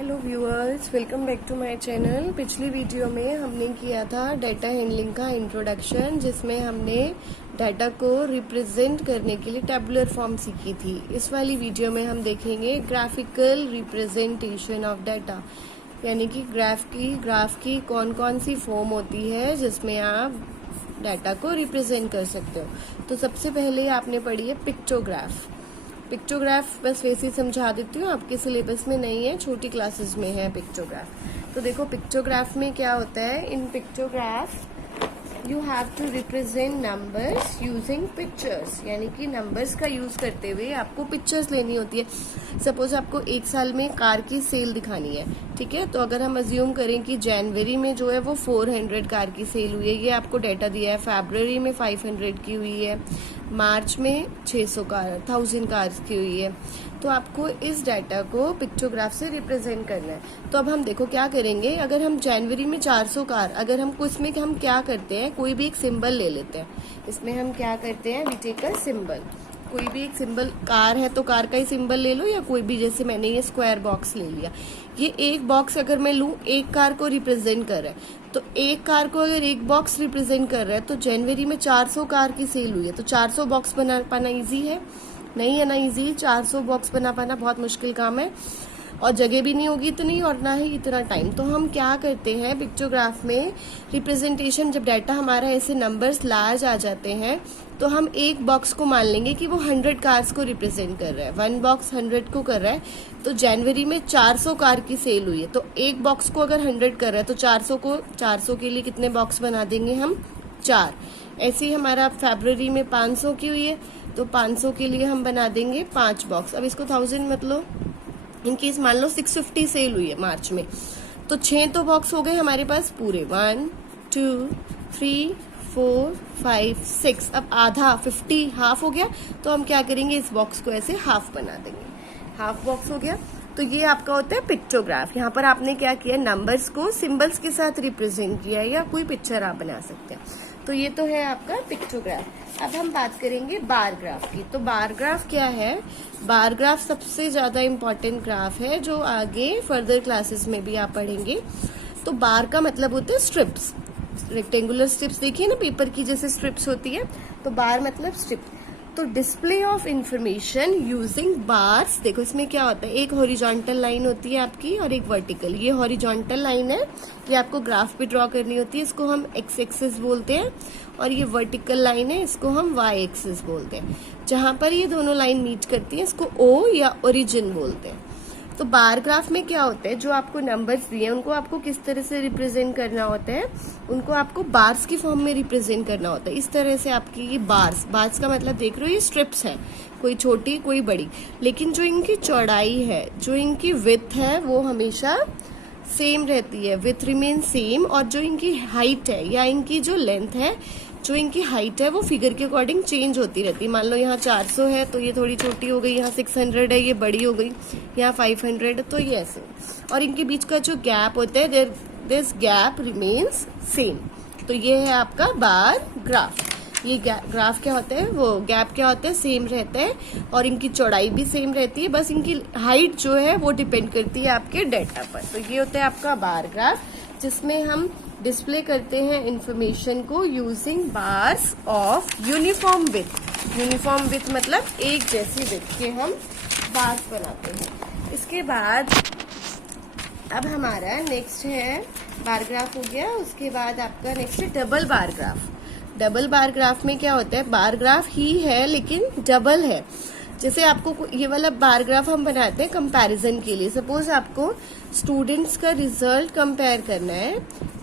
Hello viewers, welcome back to my channel. पिछली video में हमने किया था डाटा हैंडलिंग का इंट्रोडक्शन, जिसमें हमने डाटा को रिप्रेजेंट करने के लिए टैबुलर फॉर्म सीखी थी। इस वाली वीडियो में हम देखेंगे ग्राफिकल रिप्रेजेंटेशन ऑफ डाटा, यानी कि ग्राफ की कौन कौन सी फॉर्म होती है जिसमें आप डाटा को रिप्रेजेंट कर सकते हो। तो सबसे पहले आपने पढ़ी है पिक्टोग्राफ। पिक्टोग्राफ बस वैसे ही समझा देती हूँ, आपके सिलेबस में नहीं है, छोटी क्लासेस में है पिक्टोग्राफ। तो देखो पिक्टोग्राफ में क्या होता है। In pictograph you have to represent numbers using pictures, यानी कि नंबर्स का यूज करते हुए आपको पिक्चर्स लेनी होती है। सपोज आपको एक साल में कार की सेल दिखानी है, ठीक है। तो अगर हम अज्यूम करें कि जनवरी में जो है वो 400 कार की सेल हुई है, ये आपको डाटा दिया है। फरवरी में 500 की हुई है, मार्च में 1000 कार्स की हुई है। तो आपको इस डाटा को पिक्टोग्राफ से रिप्रेजेंट करना है। तो अब हम देखो क्या करेंगे। अगर हम जनवरी में 400 कार, अगर हमको इसमें हम क्या करते हैं, कोई भी एक सिंबल ले लेते हैं। इसमें हम क्या करते हैं, वी टेक अ सिंबल। कोई भी एक सिंबल, कार है तो कार का ही सिंबल ले लो, या कोई भी, जैसे मैंने ये स्क्वायर बॉक्स ले लिया। ये एक बॉक्स अगर मैं लूं, एक कार को रिप्रेजेंट कर रहा है। तो एक कार को अगर एक बॉक्स रिप्रेजेंट कर रहा है, तो जनवरी में 400 कार की सेल हुई है, तो 400 बॉक्स बना पाना इजी है? नहीं है ना इजी। 400 बॉक्स बना पाना बहुत मुश्किल काम है, और जगह भी नहीं होगी इतनी, और ना ही इतना टाइम। तो हम क्या करते हैं पिक्टोग्राफ में रिप्रेजेंटेशन, जब डाटा हमारा ऐसे नंबर्स लार्ज आ जाते हैं, तो हम एक बॉक्स को मान लेंगे कि वो 100 कार्स को रिप्रेजेंट कर रहा है। वन बॉक्स 100 को कर रहा है। तो जनवरी में 400 कार की सेल हुई है, तो एक बॉक्स को अगर 100 कर रहा है, तो 400 के लिए कितने बॉक्स बना देंगे हम? 4। ऐसे ही हमारा फरवरी में 500 की हुई है, तो 500 के लिए हम बना देंगे 5 बॉक्स। अब इसको 1000 मत लो, इनकेस मान लो 650 सेल हुई है मार्च में, तो 6 तो बॉक्स हो गए हमारे पास पूरे। 1 2 3 4 5 6। अब आधा 50 हाफ हो गया, तो हम क्या करेंगे, इस बॉक्स को ऐसे हाफ बना देंगे। हाफ बॉक्स हो गया। तो ये आपका होता है पिक्टोग्राफ। यहाँ पर आपने क्या किया, नंबर्स को सिंबल्स के साथ रिप्रेजेंट किया, या कोई पिक्चर आप बना सकते हैं। तो ये तो है आपका पिक्टोग्राफ। अब हम बात करेंगे बार ग्राफ की। तो बार ग्राफ क्या है? बार ग्राफ सबसे ज्यादा इम्पोर्टेंट ग्राफ है, जो आगे फर्दर क्लासेस में भी आप पढ़ेंगे। तो बार का मतलब होता है स्ट्रिप्स। रेक्टेंगुलर स्ट्रिप्स देखिए ना, पेपर की जैसे स्ट्रिप्स होती है, तो बार मतलब स्ट्रिप। तो display of information using bars. देखो इसमें क्या होता है, एक हॉरिजॉन्टल लाइन होती है आपकी और एक वर्टिकल। ये हॉरिजॉन्टल लाइन है, ये आपको ग्राफ पे ड्रॉ करनी होती है, इसको हम एक्स एक्सिस बोलते हैं। और ये वर्टिकल लाइन है, इसको हम वाई एक्सिस बोलते हैं। जहां पर ये दोनों लाइन मीट करती है, इसको ओ या ओरिजिन बोलते हैं। तो बार ग्राफ में क्या होता है, जो आपको नंबर्स दिए हैं उनको आपको किस तरह से रिप्रेजेंट करना होता है, उनको आपको बार्स की फॉर्म में रिप्रेजेंट करना होता है। इस तरह से आपकी ये बार्स का मतलब देख रहे हो, ये स्ट्रिप्स है, कोई छोटी कोई बड़ी, लेकिन जो इनकी चौड़ाई है, जो इनकी विड्थ है, वो हमेशा सेम रहती है, विड्थ रिमेन सेम। और जो इनकी हाइट है या इनकी जो लेंथ है, जो इनकी हाइट है, वो फिगर के अकॉर्डिंग चेंज होती रहती है। मान लो यहाँ 400 है तो ये थोड़ी छोटी हो गई, यहाँ 600 है ये बड़ी हो गई, यहाँ 500 है तो ये ऐसे। और इनके बीच का जो गैप होता है, दिस गैप रिमेन्स सेम। तो ये है आपका बार ग्राफ। ये ग्राफ क्या होता है, वो गैप क्या होता है, सेम रहता है, और इनकी चौड़ाई भी सेम रहती है, बस इनकी हाइट जो है वो डिपेंड करती है आपके डेटा पर। तो ये होता है आपका बार ग्राफ, जिसमें हम डिस्प्ले करते हैं इंफॉर्मेशन को using bars of uniform width. Uniform width मतलब एक जैसी विड्थ के हम बार्स बनाते हैं। इसके बाद अब हमारा नेक्स्ट है, बार ग्राफ हो गया। उसके बाद आपका नेक्स्ट है double bar graph. Double bar graph में क्या होता है, बार ग्राफ ही है लेकिन डबल है। जैसे आपको ये वाला बार ग्राफ हम बनाते हैं कंपैरिजन के लिए। सपोज आपको स्टूडेंट्स का रिजल्ट कंपेयर करना है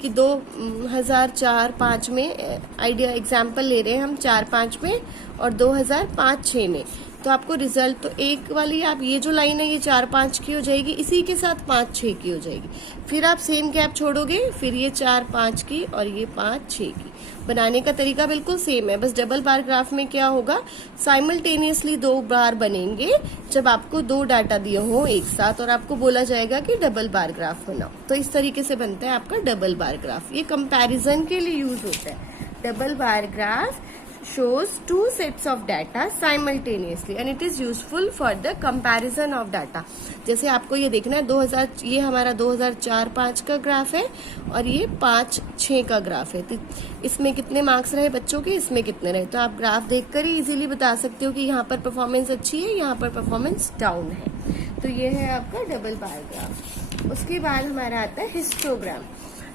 कि 2004-5 में, आइडिया एग्जांपल ले रहे हैं हम, 4-5 में और 2005-6 में। तो आपको रिजल्ट, तो एक वाली आप ये जो लाइन है ये 4-5 की हो जाएगी, इसी के साथ 5-6 की हो जाएगी। फिर आप सेम गैप छोड़ोगे, फिर ये 4-5 की और ये 5-6 की। बनाने का तरीका बिल्कुल सेम है, बस डबल बार ग्राफ में क्या होगा, साइमल्टेनियसली 2 बार बनेंगे जब आपको 2 डाटा दिए हो एक साथ, और आपको बोला जाएगा कि डबल बार ग्राफ बनाओ। तो इस तरीके से बनता है आपका डबल बार ग्राफ। ये कंपैरिजन के लिए यूज होता है। Double bar graph shows two sets of data simultaneously and it is useful for the comparison of data। जैसे आपको ये देखना है 2000, ये हमारा 2004-5 का ग्राफ है और ये 5-6 का ग्राफ है। तो इसमें कितने मार्क्स रहे बच्चों के, इसमें कितने रहे, तो आप ग्राफ देखकर ही इजीली बता सकते हो कि यहाँ पर परफॉर्मेंस अच्छी है, यहाँ पर परफॉर्मेंस डाउन है। तो ये है आपका डबल बार ग्राफ। उसके बाद हमारा आता है हिस्टोग्राम।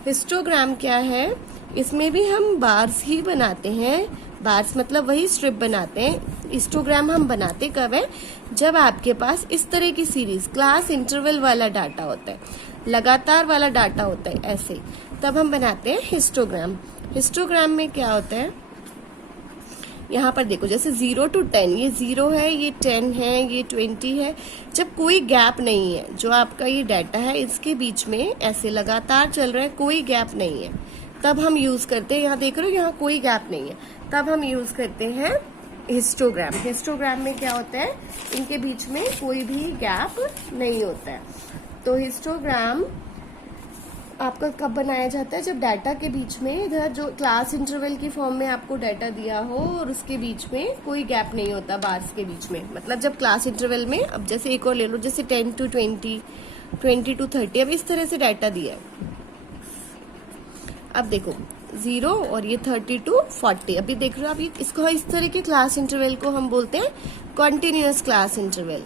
हिस्टोग्राम क्या है, इसमें भी हम बार्स ही बनाते हैं। बार्स मतलब वही स्ट्रिप बनाते हैं। हिस्टोग्राम हम बनाते कब है, जब आपके पास इस तरह की सीरीज क्लास इंटरवल वाला डाटा होता है, लगातार वाला डाटा होता है ऐसे, तब हम बनाते हैं हिस्टोग्राम। हिस्टोग्राम में क्या होता है, यहाँ पर देखो जैसे 0 to 10, ये 0 है, ये 10 है, ये 20 है। जब कोई गैप नहीं है, जो आपका ये डाटा है इसके बीच में ऐसे लगातार चल रहा है, कोई गैप नहीं है, तब हम यूज करते हैं। यहाँ देख रहे हो यहाँ कोई गैप नहीं है, तब हम यूज करते हैं हिस्टोग्राम। हिस्टोग्राम में क्या होता है, इनके बीच में कोई भी गैप नहीं होता है। तो हिस्टोग्राम आपका कब बनाया जाता है, जब डाटा के बीच में इधर जो क्लास इंटरवल की फॉर्म में आपको डाटा दिया हो और उसके बीच में कोई गैप नहीं होता बार्स के बीच में। मतलब जब क्लास इंटरवल में, अब जैसे एक और ले लो, जैसे 10 to 20, 20 to 30, अब इस तरह से डाटा दिया है। अब देखो 0 और ये 30 to 40, अभी देख रहे हो अभी इसको, इस तरह के क्लास इंटरवल को हम बोलते हैं कॉन्टिन्यूअस क्लास इंटरवल।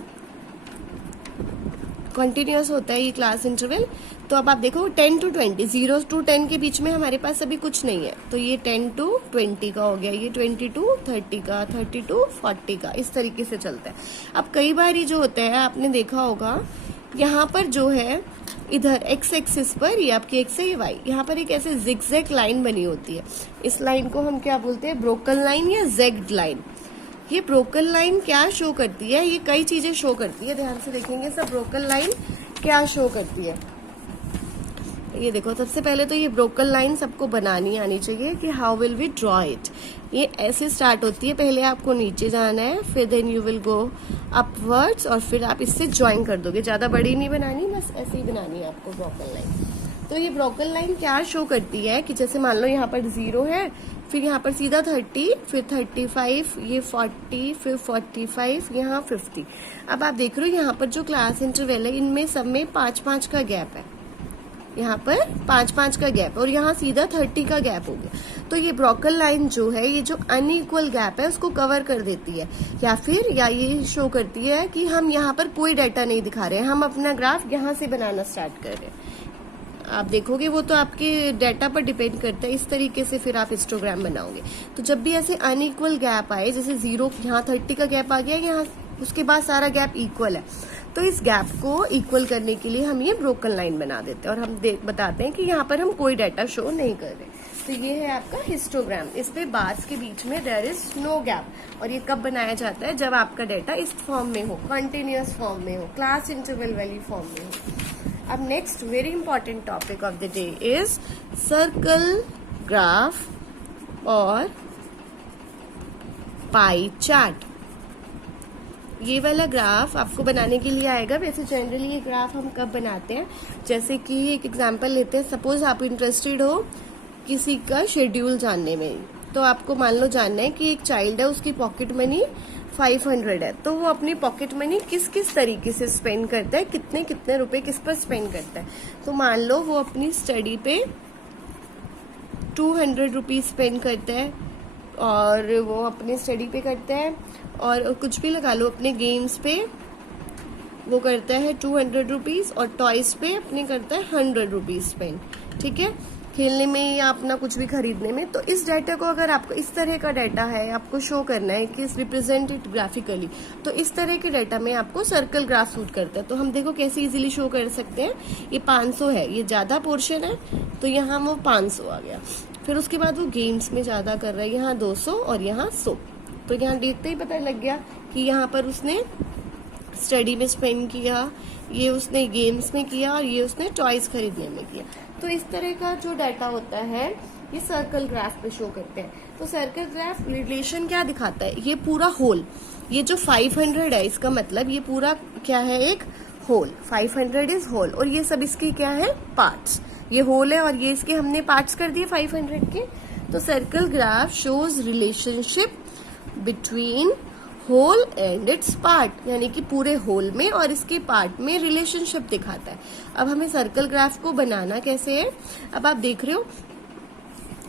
कॉन्टिन्यूअस होता है ये क्लास इंटरवल। तो अब आप देखो 10 to 20, 0 to 10 के बीच में हमारे पास अभी कुछ नहीं है, तो ये 10 to 20 का हो गया, ये 20 to 30 का, 30 to 40 का, इस तरीके से चलता है। अब कई बार ये जो होता है आपने देखा होगा, यहाँ पर जो है इधर एक्स एक्सिस पर, ये आपकी एक्स है, ये वाई, यहाँ पर एक ऐसे जिगजैग लाइन बनी होती है। इस लाइन को हम क्या बोलते हैं, ब्रोकन लाइन या जेग्ड लाइन। ये ब्रोकन लाइन क्या शो करती है, ये कई चीजें शो करती है, ध्यान से देखेंगे सब ब्रोकन लाइन क्या शो करती है। ये देखो सबसे पहले तो ये ब्रोकन लाइन सबको बनानी आनी चाहिए कि how will we draw it. ये ऐसे स्टार्ट होती है, पहले आपको नीचे जाना है, फिर then you will go upwards और फिर आप इससे ज्वाइन कर दोगे। ज्यादा बड़ी नहीं बनानी, बस ऐसे ही बनानी है आपको ब्रोकन लाइन। तो ये ब्रोकन लाइन क्या शो करती है कि जैसे मान लो यहाँ पर 0 है, फिर यहाँ पर सीधा 30, फिर 35, ये 40, फिर 45, यहाँ 50। अब आप देख रहे हो यहाँ पर जो क्लास इंटरवल है इनमें सब में 5-5 का गैप है, यहाँ पर 5-5 का गैप और यहाँ सीधा 30 का गैप हो गया। तो ये ब्रोकन लाइन जो है, ये जो अनइक्वल गैप है उसको कवर कर देती है, या ये शो करती है कि हम यहाँ पर कोई डाटा नहीं दिखा रहे हैं, हम अपना ग्राफ यहाँ से बनाना स्टार्ट कर रहे हैं। आप देखोगे वो तो आपके डाटा पर डिपेंड करता है, इस तरीके से फिर आप हिस्टोग्राम बनाओगे। तो जब भी ऐसे अनइक्वल गैप आए, जैसे 0 यहाँ 30 का गैप आ गया, यहाँ उसके बाद सारा गैप इक्वल है, तो इस गैप को इक्वल करने के लिए हम ये ब्रोकन लाइन बना देते हैं और हम बताते हैं कि यहाँ पर हम कोई डाटा शो नहीं कर रहे। तो ये है आपका हिस्टोग्राम। इस पे बार्स के बीच में देयर इज नो गैप। और ये कब बनाया जाता है, जब आपका डाटा इस फॉर्म में हो, कंटिन्यूअस फॉर्म में हो, क्लास इंटरवल वाली फॉर्म में हो। अब next very important topic of the day is circle graph और पाई चार्ट। ये वाला ग्राफ आपको बनाने के लिए आएगा। वैसे जनरली ये ग्राफ हम कब बनाते हैं, जैसे कि एक एग्जांपल लेते हैं, सपोज आप इंटरेस्टेड हो किसी का शेड्यूल जानने में, तो आपको मान लो जानना है कि एक चाइल्ड है, उसकी पॉकेट मनी 500 है, तो वो अपनी पॉकेट मनी किस किस तरीके से स्पेंड करता है, कितने कितने रुपए किस पर स्पेंड करता है। तो मान लो वो अपनी स्टडी पे 200 रुपीज स्पेंड करता है, और वो अपनी स्टडी पे करता है, और कुछ भी लगा लो, अपने गेम्स पे वो करता है 200 रुपीज, और टॉयज पे अपने करता है 100 रुपीज स्पेंड, ठीक है, खेलने में या अपना कुछ भी खरीदने में। तो इस डाटा को अगर आपको इस तरह का डाटा है, आपको शो करना है कि रिप्रेजेंट इट ग्राफिकली, तो इस तरह के डाटा में आपको सर्कल ग्राफ सूट करता है। तो हम देखो कैसे इजीली शो कर सकते हैं। ये 500 है, ये ज्यादा पोर्शन है, तो यहाँ वो 500 आ गया। फिर उसके बाद वो गेम्स में ज्यादा कर रहा है, यहाँ 200 और यहाँ 100। तो यहाँ देखते ही पता लग गया कि यहाँ पर उसने स्टडी में स्पेंड किया, ये उसने गेम्स में किया, और ये उसने टॉयज खरीदने में किया। तो इस तरह का जो डाटा होता है ये सर्कल ग्राफ पे शो करते हैं। तो सर्कल ग्राफ रिलेशन क्या दिखाता है, ये पूरा होल, ये जो 500 है इसका मतलब ये पूरा क्या है, एक होल। 500 इज होल, और ये सब इसके क्या है, पार्ट्स। ये होल है और ये इसके हमने पार्ट्स कर दिए 500 के। तो circle graph shows relationship between whole and its part, यानी कि पूरे होल में और इसके पार्ट में रिलेशनशिप दिखाता है। अब हमें सर्कल ग्राफ को बनाना कैसे है, अब आप देख रहे हो,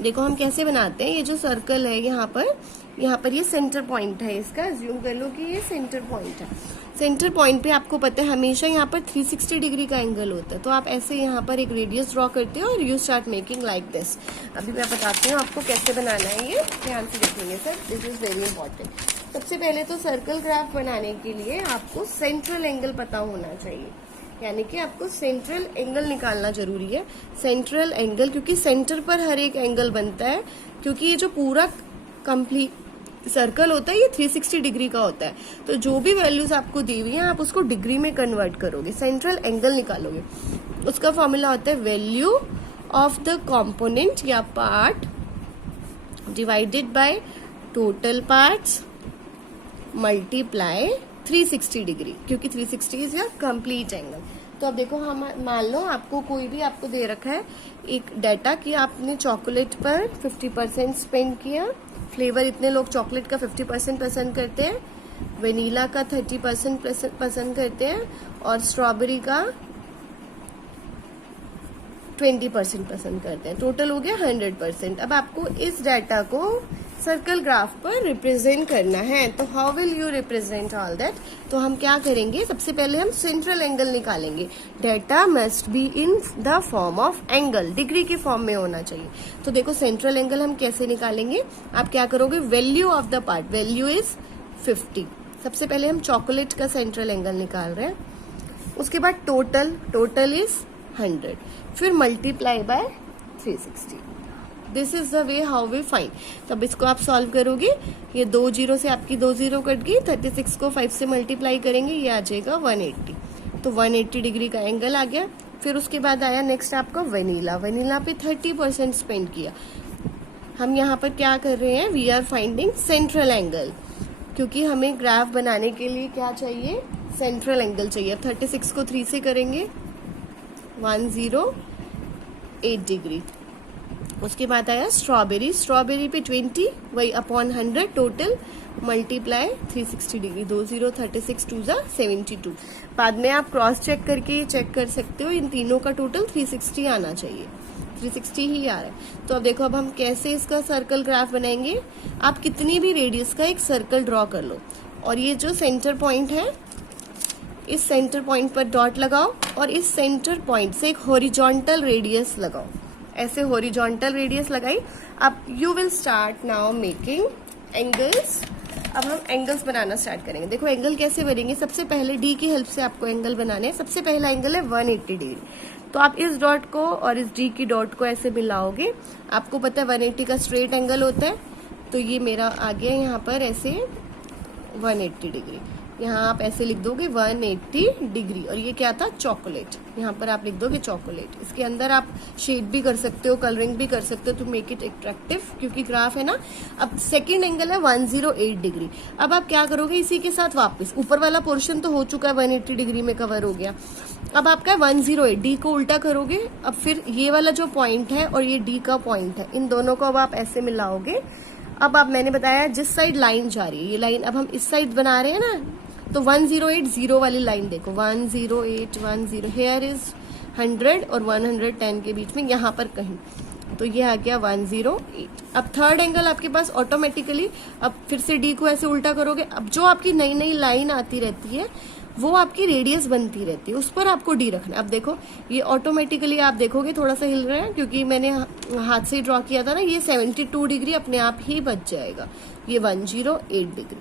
देखो हम कैसे बनाते हैं। ये जो सर्कल है यहाँ पर ये सेंटर पॉइंट है इसका, अज्यूम कर लो कि ये सेंटर पॉइंट है। सेंटर पॉइंट पे आपको पता है हमेशा यहाँ पर 360 डिग्री का एंगल होता है, तो आप ऐसे यहाँ पर एक रेडियस ड्रॉ करते हो और you start making like this. अभी मैं बताती हूँ आपको कैसे बनाना है, ये ध्यान से देखेंगे sir, this is very important. सबसे पहले तो सर्कल ग्राफ बनाने के लिए आपको सेंट्रल एंगल पता होना चाहिए, यानी कि आपको सेंट्रल एंगल निकालना जरूरी है। सेंट्रल एंगल, क्योंकि सेंटर पर हर एक एंगल बनता है, क्योंकि ये जो पूरा कंप्लीट सर्कल होता है ये 360 डिग्री का होता है, तो जो भी वैल्यूज आपको दी हुई है आप उसको डिग्री में कन्वर्ट करोगे, सेंट्रल एंगल निकालोगे। उसका फॉर्मूला होता है वैल्यू ऑफ द कंपोनेंट या part divided by total parts multiply 360 degree, क्योंकि 360 इज योर कंप्लीट एंगल। तो अब देखो, हम मान लो आपको कोई भी आपको दे रखा है एक डाटा कि आपने चॉकलेट पर 50% स्पेंड किया, फ्लेवर इतने लोग चॉकलेट का 50% पसंद करते हैं, वेनिला का 30% पसंद करते हैं और स्ट्रॉबेरी का 20% पसंद करते हैं। टोटल हो गया 100%। अब आपको इस डाटा को सर्कल ग्राफ पर रिप्रेजेंट करना है, तो how will you represent all that. तो हम क्या करेंगे, सबसे पहले हम सेंट्रल एंगल निकालेंगे। Data must be in the form of angle, degree के फॉर्म में होना चाहिए। तो देखो सेंट्रल एंगल हम कैसे निकालेंगे, आप क्या करोगे, value of the part, value is 50। सबसे पहले हम चॉकलेट का सेंट्रल एंगल निकाल रहे हैं, उसके बाद टोटल इज 100, फिर multiply by 360। This is the way how we find. तब इसको आप सॉल्व करोगे, ये 2 जीरो से आपकी 2 जीरो कट गई, 36 को 5 से मल्टीप्लाई करेंगे, ये आ जाएगा 180। तो 180 डिग्री का एंगल आ गया। फिर उसके बाद आया नेक्स्ट आपका वेनिला, वेनिला पे 30% स्पेंड किया। हम यहाँ पर क्या कर रहे हैं, we are finding central angle, क्योंकि हमें ग्राफ बनाने के लिए क्या चाहिए, सेंट्रल एंगल चाहिए। अब 36 को 3 से करेंगे 108 डिग्री। उसके बाद आया स्ट्रॉबेरी, स्ट्रॉबेरी पे 20, वही अपॉन 100, टोटल मल्टीप्लाई 360 डिग्री, 20 36 2 72। बाद में आप क्रॉस चेक करके चेक कर सकते हो, इन तीनों का टोटल 360 आना चाहिए, 360 ही आ रहा है। तो अब देखो, अब हम कैसे इसका सर्कल ग्राफ बनाएंगे। आप कितनी भी रेडियस का एक सर्कल ड्रॉ कर लो, और ये जो सेंटर पॉइंट है, इस सेंटर पॉइंट पर डॉट लगाओ और इस सेंटर पॉइंट से एक हॉरिजॉन्टल रेडियस लगाओ। ऐसे हॉरिजॉन्टल रेडियस लगाई। अब you will start now making angles. अब हम एंगल्स बनाना स्टार्ट करेंगे। देखो एंगल कैसे बनेंगे, सबसे पहले डी की हेल्प से आपको एंगल बनाने हैं। सबसे पहला एंगल है 180 डिग्री, तो आप इस डॉट को और इस डी की डॉट को ऐसे मिलाओगे। आपको पता है 180 का स्ट्रेट एंगल होता है, तो ये मेरा आ गया यहाँ पर ऐसे 180 डिग्री। यहाँ आप ऐसे लिख दोगे 180 डिग्री, और ये क्या था, चॉकलेट। यहाँ पर आप लिख दोगे चॉकलेट। इसके अंदर आप शेड भी कर सकते हो, कलरिंग भी कर सकते हो टू मेक इट अट्रैक्टिव, क्योंकि ग्राफ है ना। अब सेकंड एंगल है 108 डिग्री। अब आप क्या करोगे, इसी के साथ वापस ऊपर वाला पोर्शन तो हो चुका है, 180 डिग्री में कवर हो गया। अब आपका 108, डी को उल्टा करोगे। अब फिर ये वाला जो पॉइंट है और ये डी का पॉइंट है, इन दोनों को अब आप ऐसे मिलाओगे। अब आप, मैंने बताया जिस साइड लाइन जा रही है, ये लाइन अब हम इस साइड बना रहे हैं ना, तो 108 वाली लाइन देखो, 108 हेयर इज 100 और 110 के बीच में यहाँ पर कहीं, तो ये आ गया 108। अब थर्ड एंगल आपके पास ऑटोमेटिकली, अब फिर से डी को ऐसे उल्टा करोगे। अब जो आपकी नई नई लाइन आती रहती है वो आपकी रेडियस बनती रहती है, उस पर आपको डी रखना। अब देखो ये ऑटोमेटिकली आप देखोगे थोड़ा सा हिल रहा है, क्योंकि मैंने हाथ से ड्रॉ किया था ना। ये 72 डिग्री अपने आप ही बच जाएगा, ये 108 डिग्री।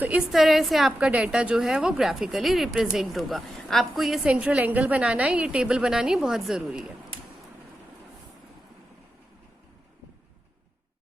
तो इस तरह से आपका डाटा जो है वो ग्राफिकली रिप्रेजेंट होगा। आपको ये सेंट्रल एंगल बनाना है, ये टेबल बनानी बहुत जरूरी है।